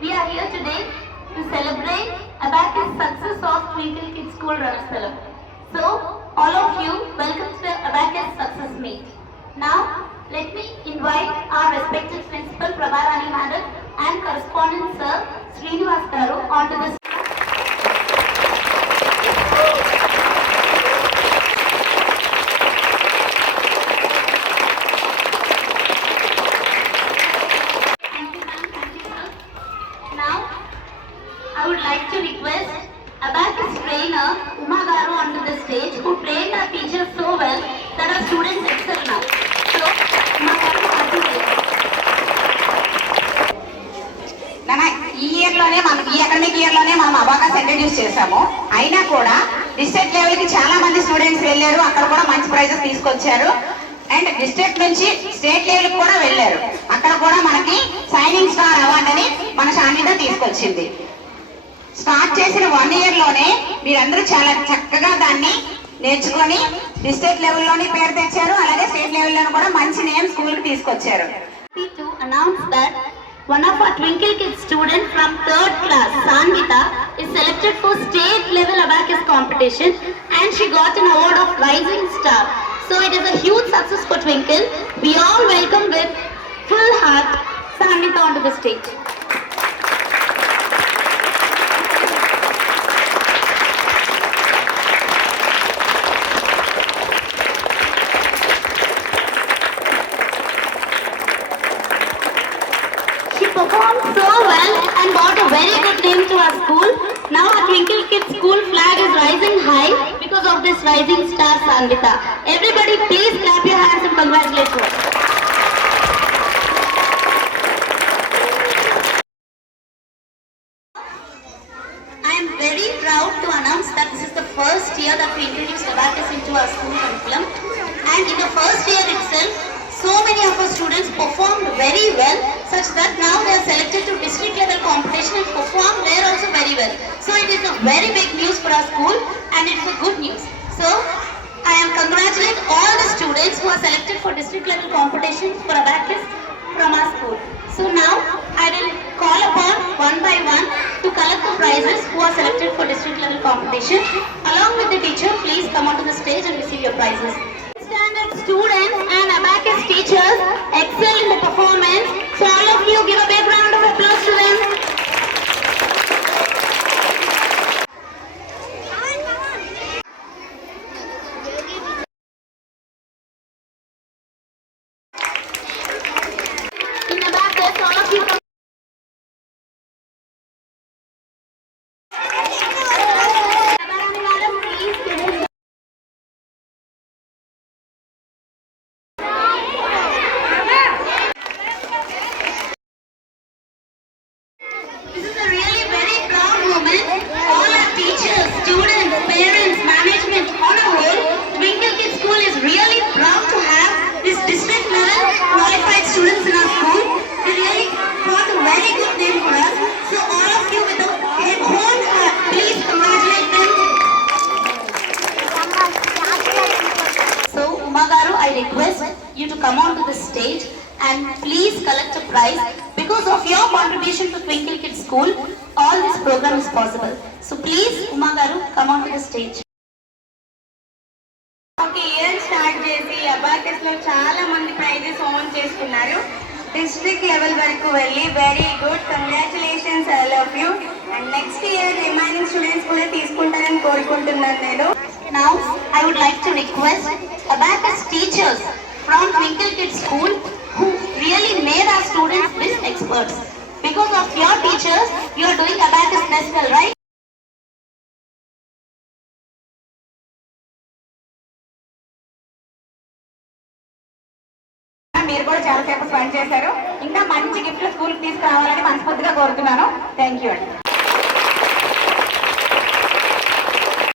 We are here today to celebrate Abacus success of Twinkle Kids School Ranastalam. So, all of you, welcome to the Abacus Success Meet. Now, let me invite our respected Principal Prabharani Madam and correspondent Sir Srinivas Garu onto this. I would like to request Abacus trainer Uma Garu onto the stage, who trained our teachers so well that our students excel now. So, Uma Garu, ఈ academic year లోనే మనం abacus introduce చేసాము. అయినా కూడా district level కి చాలా మంది students వెళ్ళారు, అక్కడ కూడా మంచి ప్రైజెస్ తీసుకొచ్చారు. అండ్ డిస్ట్రిక్ట్ నుంచి స్టేట్ లెవెల్ కూడా వెళ్ళారు, అక్కడ కూడా మనకి షైనింగ్ స్టార్ అవార్డు అని మన శాంతితో తీసుకొచ్చింది. స్టార్ట్ చేసిన 1 year లోనే మీరందరూ చాలా చక్కగా దాన్ని నేర్చుకొని డిస్ట్రిక్ట్ లెవెల్లోని పేరు తెచ్చారు, అలాగే స్టేట్ లెవెల్లోనూ కూడా మంచి నేమ్ స్కూల్కి తీసుకొచ్చారు. To announce that one of our Twinkle Kids student from 3rd class, Sangeeta, is selected for state level Abacus competition and she got an award of Rising Star. So it is a huge success for Twinkle. We all welcome with full heart Sangeeta onto the stage. She performed so well and brought a very good name to our school. Now our Twinkle Kids school flag is rising high because of this Rising Star Sangeeta. Everybody please clap your hands and congratulate her. I am very proud to announce that this is the first year that we introduced Abacus into our school curriculum, and in the first year itself so many of our students performed very well, such that now they are selected to district level competition and perform there also very well. So it is a very big news for our school and it is a good news. So I am congratulate all the students who are selected for district level competition for Abacus from our school. So now I will call upon one by one to collect the prizes who are selected for district level competition. Along with the teacher, please come onto the stage and receive your prizes. Standard students and Abacus teachers excel in the performance. So all of you give a big round of applause to them. In Abacus, all of you come. Madam, please give it. This is a really very proud moment. All our teachers, students, parents, management, on a whole, Twinkle Kids School is really proud to have this district level qualified students in our school. They really brought a very good name for us. So all of you with a whole heart, please congratulate them. So Uma Garu, I request you to come onto the stage and please collect a prize. Because of your contribution to Twinkle Kids School, all this program is possible. So please, Uma Garu, come onto the stage. Okay, year start చేసి abacus లో చాలా మంది prices own చేసుకున్నారు. District level వరకు వెళ్ళి very good, congratulations all of you. And next year remaining students కూడా తీసుకుంటారని కోరుకుంటున్నాను నేను. Now, I would like to request Abacus teachers from Twinkle Kids School who really made our students this experts. Because of your teachers, you are doing Abacus best well, right? మీరు కూడా చాలా సేపు spend చేశారు. ఇంకా మంచి గిఫ్ట్లు స్కూల్కి తీసుకురావాలని మనస్ఫూర్తిగా కోరుతున్నాను. థ్యాంక్ యూ అండి.